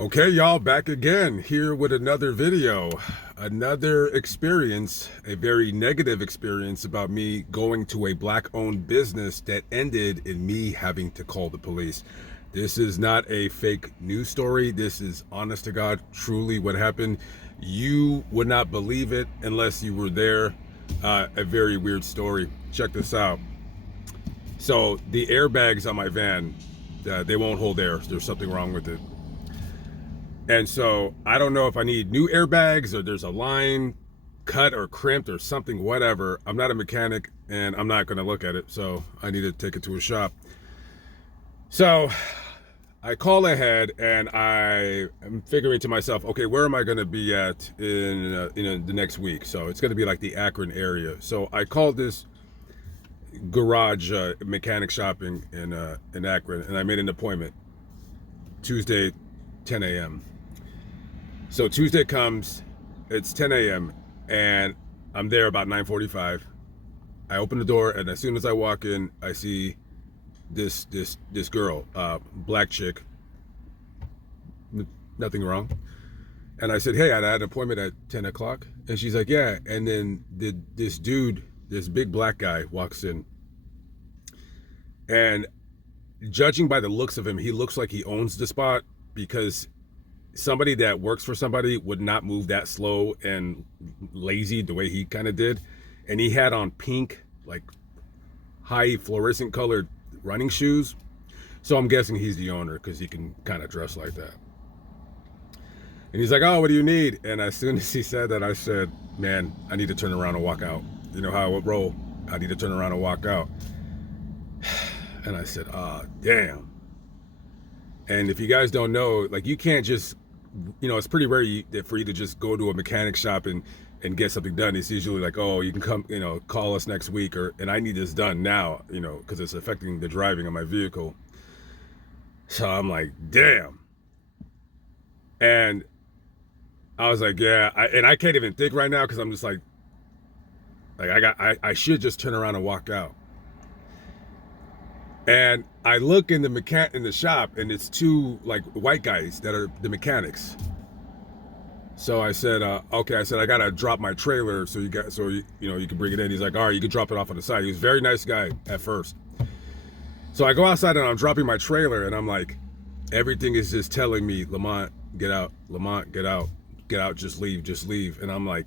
Okay, y'all, back again here with another video. Another experience, a very negative experience about me going to a black-owned business that ended in me having to call the police. This is not a fake news story. This is honest to God, truly what happened. You would not believe it unless you were there. A very weird story. Check this out. So the airbags on my van, they won't hold air. There's something wrong with it. And so I don't know if I need new airbags or there's a line cut or crimped or something, whatever. I'm not a mechanic and I'm not going to look at it. So I need to take it to a shop. So I call ahead and I am figuring to myself, okay, where am I going to be at in the next week? So it's going to be like the Akron area. So I called this garage mechanic shop in Akron and I made an appointment Tuesday, 10 a.m. So Tuesday comes, it's 10 a.m. and I'm there about 9:45. I open the door and as soon as I walk in, I see this girl, black chick, nothing wrong. And I said, hey, I had an appointment at 10 o'clock. And she's like, yeah. And then this dude, this big black guy walks in. And judging by the looks of him, he looks like he owns the spot because somebody that works for somebody would not move that slow and lazy the way he kind of did. And he had on pink, like high fluorescent colored running shoes. So I'm guessing he's the owner because he can kind of dress like that. And he's like, oh, what do you need? And as soon as he said that, I said, man, I need to turn around and walk out. You know how I would roll. I need to turn around and walk out. And I said, damn. And if you guys don't know, like you can't just, it's pretty rare for you to just go to a mechanic shop and get something done. It's usually like, oh, you can come, call us next week and I need this done now, because it's affecting the driving of my vehicle. So I'm like, damn. And I was like, yeah, I can't even think right now because I'm just like I should just turn around and walk out. And I look in the shop and it's two like white guys that are the mechanics. So I said, okay, I said, I gotta drop my trailer so you can bring it in. He's like, all right, you can drop it off on the side. He was a very nice guy at first. So I go outside and I'm dropping my trailer and I'm like, everything is just telling me, Lamont, get out, Lamont, get out, just leave. And I'm like,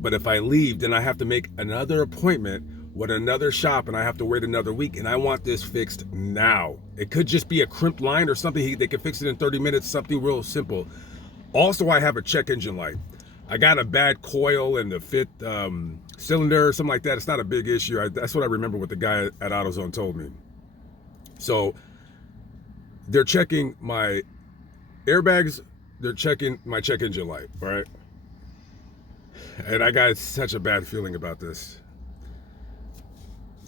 but if I leave, then I have to make another appointment with another shop and I have to wait another week and I want this fixed now. It could just be a crimped line or something. They could fix it in 30 minutes, something real simple. Also, I have a check engine light. I got a bad coil in the fifth cylinder or something like that. It's not a big issue. That's what I remember what the guy at AutoZone told me. So they're checking my airbags. They're checking my check engine light, right? And I got such a bad feeling about this.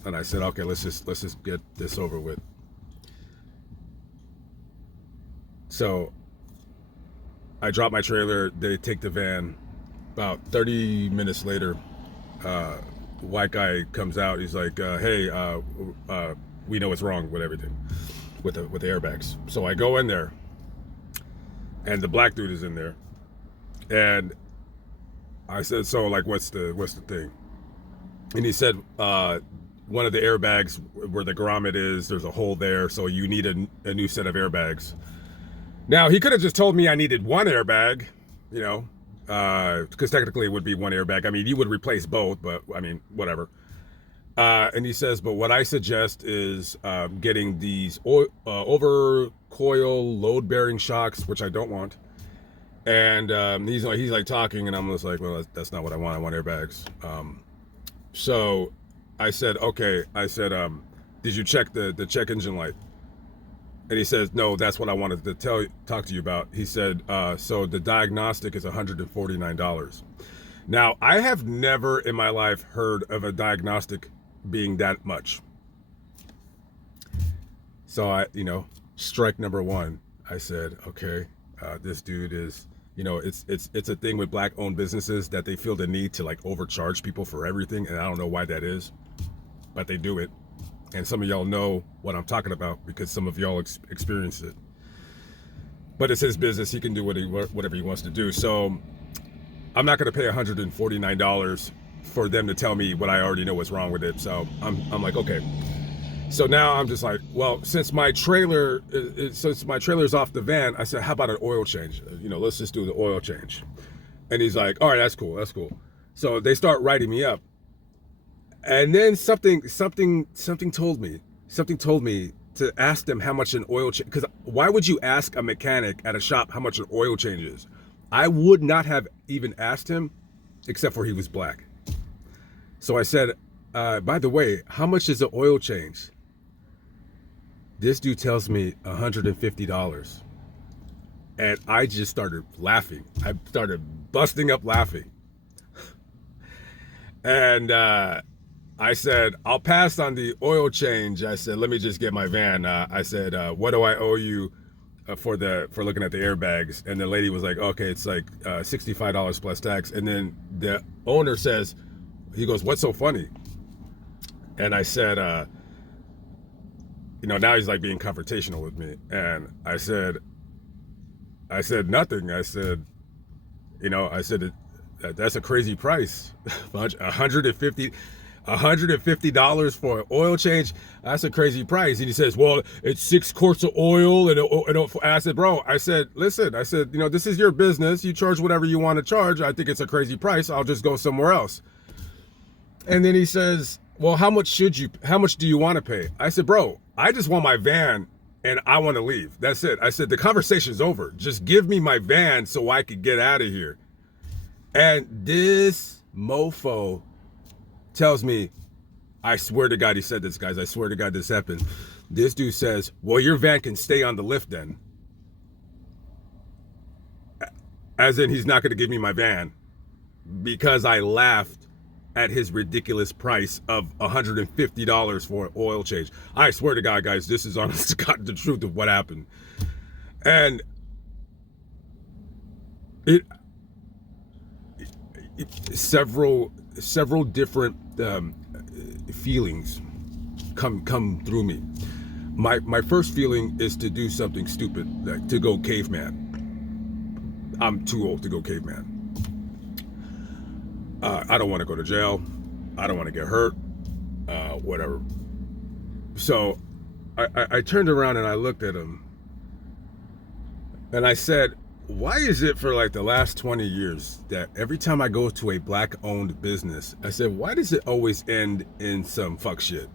And I said, okay, let's just get this over with. So I drop my trailer, they take the van. About 30 minutes later, the white guy comes out. He's like, hey, we know what's wrong with everything, with the airbags. So I go in there, and the black dude is in there. And I said, so like, what's the thing? And he said, one of the airbags where the grommet is, there's a hole there, so you need a new set of airbags. Now, he could have just told me I needed one airbag, because technically it would be one airbag. I mean, you would replace both, but I mean, whatever. And he says, but what I suggest is getting these over coil load bearing shocks, which I don't want. And he's like talking, and I'm just like, well, that's not what I want. I want airbags. So I said, okay. I said, did you check the check engine light? And he says, no, that's what I wanted to talk to you about. He said, so the diagnostic is $149. Now, I have never in my life heard of a diagnostic being that much. So I, strike number one. I said, okay, this dude is, it's a thing with black-owned businesses that they feel the need to like overcharge people for everything, and I don't know why that is, but they do it. And some of y'all know what I'm talking about because some of y'all experience it. but it's his business. He can do whatever he wants to do. So I'm not going to pay $149 for them to tell me what I already know what's wrong with it. So I'm like, okay. So now I'm just like, well, since my trailer is off the van, I said, how about an oil change? Let's just do the oil change. And he's like, all right, that's cool. So they start writing me up. And then something told me to ask them how much an oil change, because why would you ask a mechanic at a shop how much an oil change is? I would not have even asked him, except for he was black. So I said, by the way, how much is an oil change? This dude tells me $150. And I just started laughing. I started busting up laughing. And I said, I'll pass on the oil change. I said, let me just get my van. I said, what do I owe you for looking at the airbags? And the lady was like, okay, it's like $65 plus tax. And then the owner says, he goes, what's so funny? And I said, now he's like being confrontational with me. And I said nothing. I said, that's a crazy price. $150 for an oil change. That's a crazy price. And he says, well, it's 6 quarts of oil. And I said, bro, listen, this is your business. You charge whatever you want to charge. I think it's a crazy price. I'll just go somewhere else. And then he says, well, how much do you want to pay? I said, bro, I just want my van and I want to leave. That's it. I said, the conversation's over. Just give me my van so I could get out of here. And this mofo tells me, I swear to God he said this, guys. I swear to God this happened. This dude says, well, your van can stay on the lift then. As in, he's not going to give me my van because I laughed at his ridiculous price of $150 for an oil change. I swear to God, guys, this is honest to God the truth of what happened. And several different feelings come through me. My first feeling is to do something stupid, like to go caveman. I'm too old to go caveman. I don't want to go to jail. I don't want to get hurt. Whatever. So I turned around and I looked at him and I said, why is it for like the last 20 years that every time I go to a black owned business, I said, why does it always end in some fuck shit?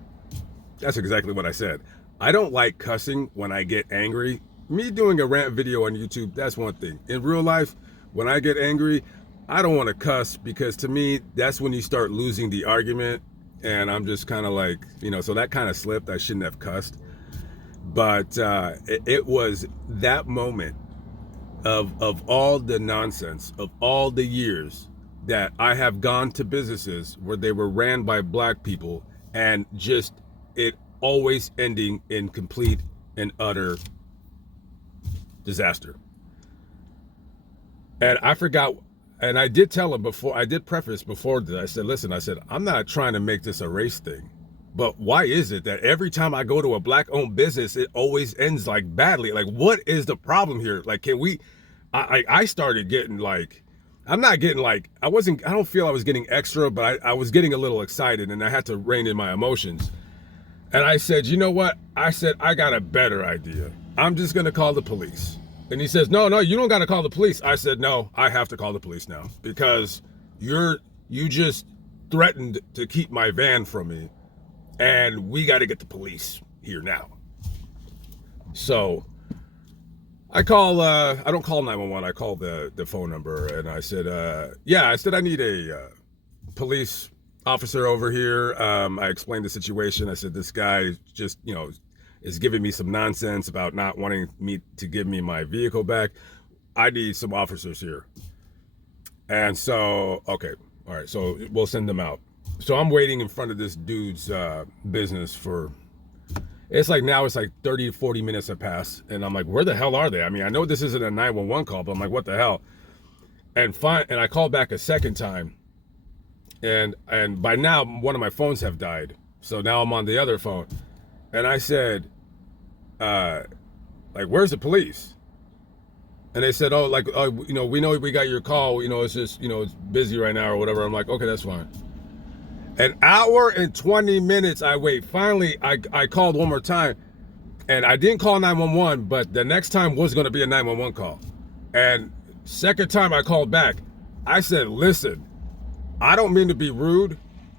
That's exactly what I said. I don't like cussing when I get angry. Me doing a rant video on YouTube, that's one thing. In real life, when I get angry, I don't want to cuss because to me, that's when you start losing the argument. And I'm just kind of like, so that kind of slipped. I shouldn't have cussed. But it was that moment of all the nonsense, of all the years that I have gone to businesses where they were ran by black people and just it always ending in complete and utter disaster. And I forgot. And I did tell him before, I did preface before that, I said, listen, I'm not trying to make this a race thing, but why is it that every time I go to a black owned business, it always ends like badly? Like, what is the problem here? Like, I started getting like, I don't feel I was getting extra, but I was getting a little excited and I had to rein in my emotions. And I said, you know what? I said, I got a better idea. I'm just going to call the police. And he says, no, you don't got to call the police. I said, no, I have to call the police now because you just threatened to keep my van from me and we got to get the police here now. So I call, I don't call 911. I call the phone number and I said, I need a police officer over here. I explained the situation. I said, this guy just, is giving me some nonsense about not wanting me to give me my vehicle back. I need some officers here. And so, okay, all right, so we'll send them out. So I'm waiting in front of this dude's business for, it's like 30 to 40 minutes have passed. And I'm like, where the hell are they? I mean, I know this isn't a 911 call, but I'm like, what the hell? And I called back a second time. And by now, one of my phones have died. So now I'm on the other phone. And I said, where's the police? And they said, oh, like, oh, we know we got your call. It's just, it's busy right now or whatever. I'm like, okay, that's fine. An hour and 20 minutes I wait. Finally, I called one more time. And I didn't call 911, but the next time was going to be a 911 call. And second time I called back, I said, listen, I don't mean to be rude.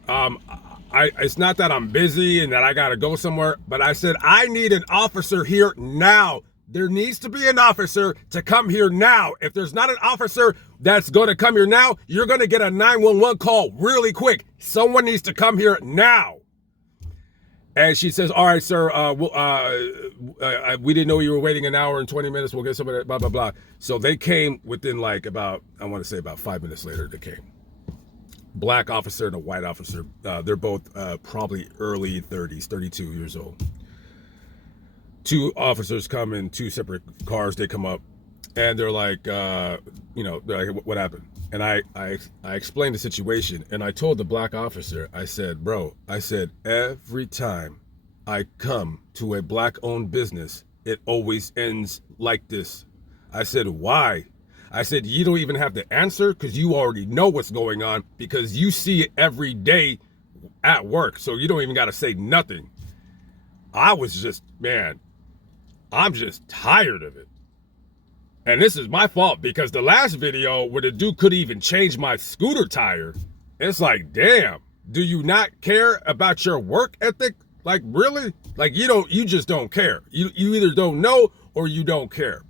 It's not that I'm busy and that I got to go somewhere, but I said, I need an officer here now. There needs to be an officer to come here now. If there's not an officer that's going to come here now, you're going to get a 911 call really quick. Someone needs to come here now. And she says, all right, sir, we didn't know you were waiting an hour and 20 minutes. We'll get somebody, blah, blah, blah. So they came within like about 5 minutes later, they came. Black officer and a white officer. They're both probably early 30s, 32 years old. Two officers come in two separate cars. They come up and they're like, they're like, what happened? And I explained the situation, and I told the black officer, I said, bro, every time I come to a black-owned business, it always ends like this. I said, why? I said, you don't even have to answer because you already know what's going on because you see it every day at work. So you don't even got to say nothing. I was just, man, I'm just tired of it. And this is my fault because the last video where the dude could even change my scooter tire, it's like, damn, do you not care about your work ethic? Like, really? Like, you just don't care. You either don't know or you don't care.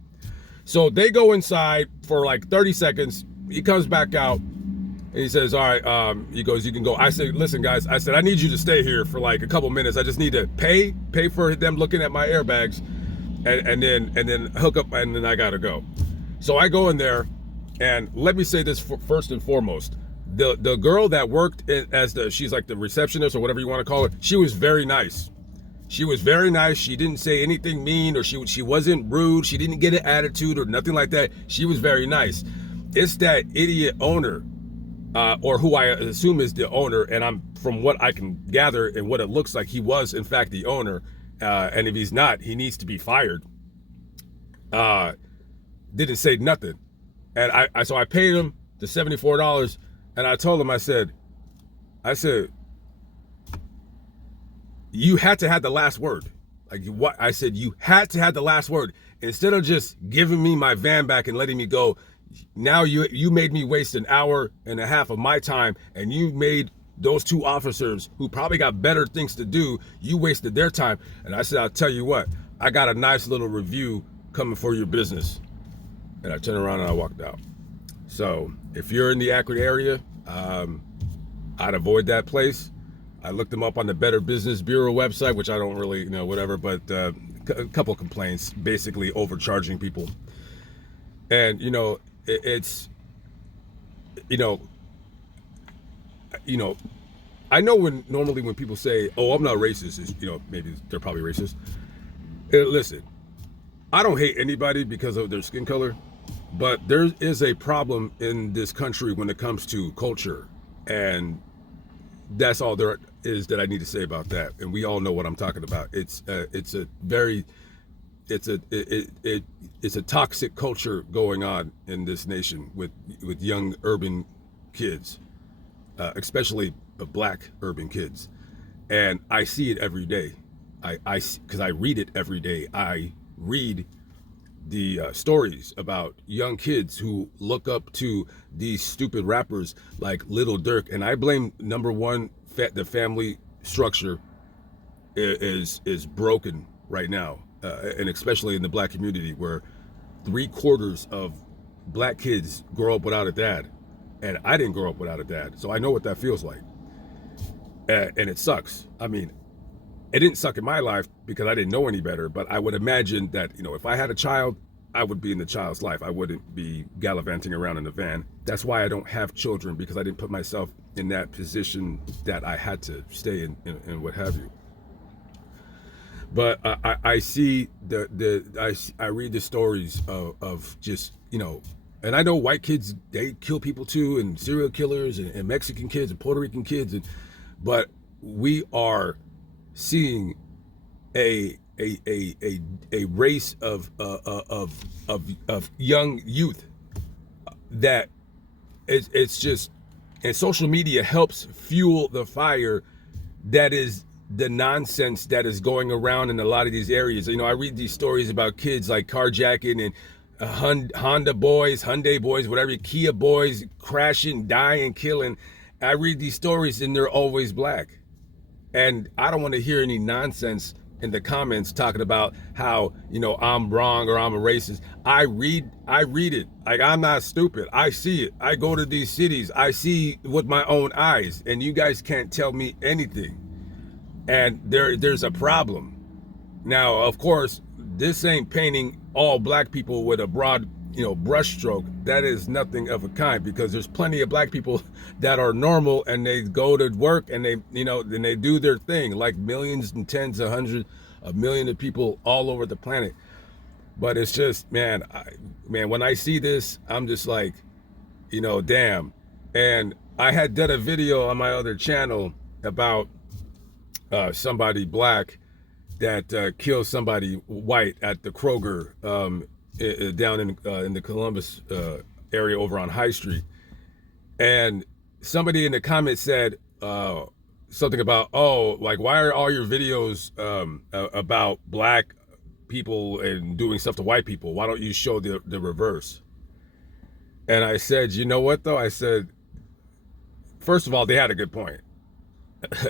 So they go inside for like 30 seconds. He comes back out and he says, all right, he goes, you can go. I said, listen, guys, I need you to stay here for like a couple minutes. I just need to pay for them looking at my airbags. And then hook up, and then I gotta go. So I go in there, and let me say this first and foremost: the girl that worked she's like the receptionist or whatever you want to call her. She was very nice. She was very nice. She didn't say anything mean, or she wasn't rude. She didn't get an attitude or nothing like that. She was very nice. It's that idiot owner, or who I assume is the owner, and from what I can gather and what it looks like, he was in fact the owner. And if he's not, he needs to be fired. Didn't say nothing. And so I paid him the $74, and I told him, I said, you had to have the last word. Like, what? I said, you had to have the last word. Instead of just giving me my van back and letting me go, now you made me waste an hour and a half of my time, and you made those two officers who probably got better things to do, you wasted their time. And I said, I'll tell you what, I got a nice little review coming for your business. And I turned around and I walked out. So if you're in the Akron area, I'd avoid that place. I looked them up on the Better Business Bureau website, which I don't really, whatever, but a couple complaints, basically overcharging people. And, it's, I know normally when people say, oh, I'm not racist, maybe they're probably racist. Listen, I don't hate anybody because of their skin color, but there is a problem in this country when it comes to culture. And that's all there is that I need to say about that. And we all know what I'm talking about. It's a toxic culture going on in this nation with young urban kids. Especially the black urban kids. And I see it every day. Because I read it every day. I read the stories about young kids who look up to these stupid rappers like Little Durk. And I blame, number one, the family structure is broken right now. And especially in the black community, where 3/4 of black kids grow up without a dad. And I didn't grow up without a dad, so I know what that feels like. And it sucks. I mean, it didn't suck in my life because I didn't know any better, but I would imagine that, if I had a child, I would be in the child's life. I wouldn't be gallivanting around in a van. That's why I don't have children, because I didn't put myself in that position that I had to stay in and what have you. But I see I read the stories of just, and I know white kids, they kill people too, and serial killers, and Mexican kids, and Puerto Rican kids, but we are seeing a a race of young youth that it's just, and social media helps fuel the fire that is the nonsense that is going around in a lot of these areas. You know, I read these stories about kids like carjacking and Honda boys, Hyundai boys, whatever, Kia boys crashing, dying, killing. I read these stories and they're always black. And I don't want to hear any nonsense in the comments talking about how, you know, I'm wrong or I'm a racist. I read it. Like, I'm not stupid. I see it. I go to these cities. I see with my own eyes, and you guys can't tell me anything. And there's a problem. Now, of course, this ain't painting all black people with a broad, you know, brushstroke. That is nothing of a kind, because there's plenty of black people that are normal and they go to work and they, you know, then they do their thing, like millions and tens of hundreds of millions of people all over the planet. But it's just, man, when I see this, I'm just like, you know, damn. And I had done a video on my other channel about somebody black that killed somebody white at the Kroger down in the Columbus area over on High Street. And somebody in the comments said something about, oh, like, why are all your videos about black people and doing stuff to white people? Why don't you show the reverse? And I said, you know what, though? I said, first of all, they had a good point.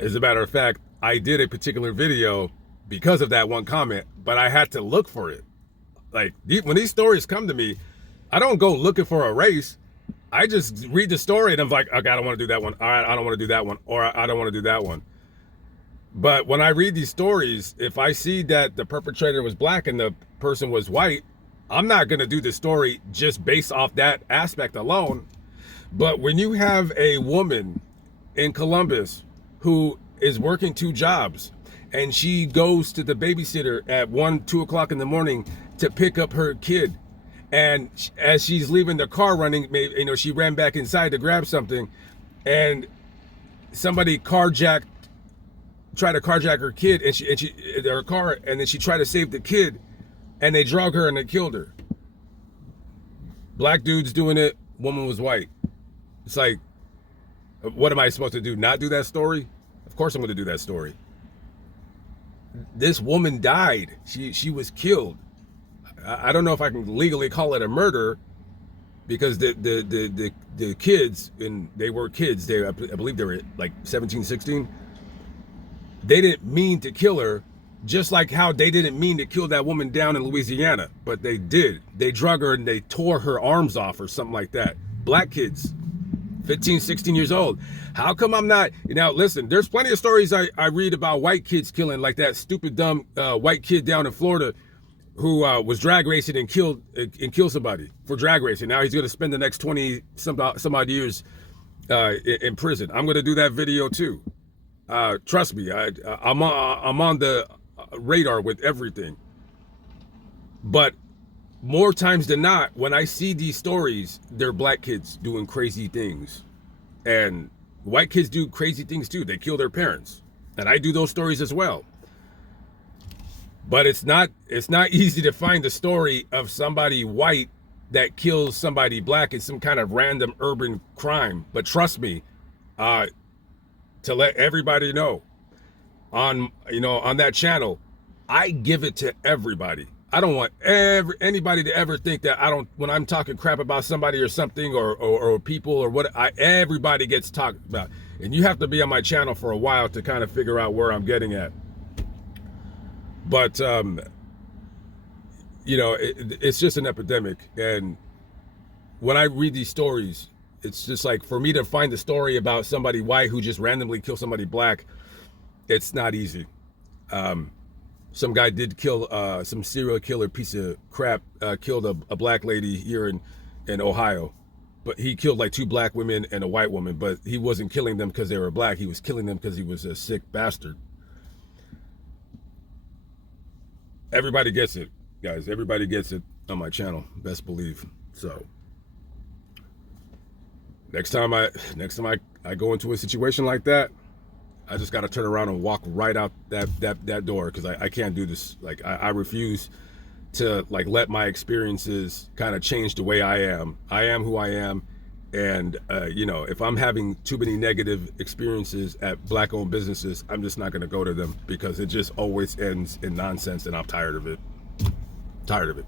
As a matter of fact, I did a particular video because of that one comment, but I had to look for it. Like, when these stories come to me, I don't go looking for a race. I just read the story and I'm like, okay, I don't want to do that one. All right, I don't want to do that one. Or I don't want to do that one. But when I read these stories, if I see that the perpetrator was black and the person was white, I'm not going to do the story just based off that aspect alone. But when you have a woman in Columbus who is working 2 jobs, and she goes to the babysitter at 1-2 o'clock in the morning to pick up her kid, and as she's leaving the car running, you know, she ran back inside to grab something, and somebody tried to carjack her kid, and her car, and then she tried to save the kid, and they drug her and they killed her. Black dudes doing it, woman was white. It's like, what am I supposed to do? Not do that story? Of course I'm going to do that story. This woman died. She was killed. I don't know if I can legally call it a murder, because the kids, and they were kids, I believe they were like 17, 16. They didn't mean to kill her, just like how they didn't mean to kill that woman down in Louisiana, but they did. They drug her and they tore her arms off or something like that. Black kids, 15, 16 years old. How come I'm not? Now, listen, there's plenty of stories I read about white kids killing, like that stupid, dumb white kid down in Florida who was drag racing and killed somebody for drag racing. Now he's going to spend the next 20 some odd years in prison. I'm going to do that video too. Trust me, I'm on the radar with everything. But more times than not, when I see these stories, they're black kids doing crazy things. And white kids do crazy things too. They kill their parents. And I do those stories as well. But it's not easy to find a story of somebody white that kills somebody black in some kind of random urban crime. But trust me, to let everybody know, on that channel, I give it to everybody. I don't want anybody to ever think that when I'm talking crap about somebody or something or people or what, everybody gets talked about. And you have to be on my channel for a while to kind of figure out where I'm getting at. But, it's just an epidemic. And when I read these stories, it's just like, for me to find the story about somebody white who just randomly killed somebody black, it's not easy. Some guy did kill, some serial killer piece of crap, killed a black lady here in Ohio. But he killed like 2 black women and a white woman, but he wasn't killing them because they were black. He was killing them because he was a sick bastard. Everybody gets it, guys. Everybody gets it on my channel, best believe. So next time I go into a situation like that, I just got to turn around and walk right out that door, because I can't do this. Like, I refuse to like let my experiences kind of change the way I am. I am who I am. And you know, if I'm having too many negative experiences at black owned businesses, I'm just not going to go to them, because it just always ends in nonsense, and I'm tired of it. Tired of it.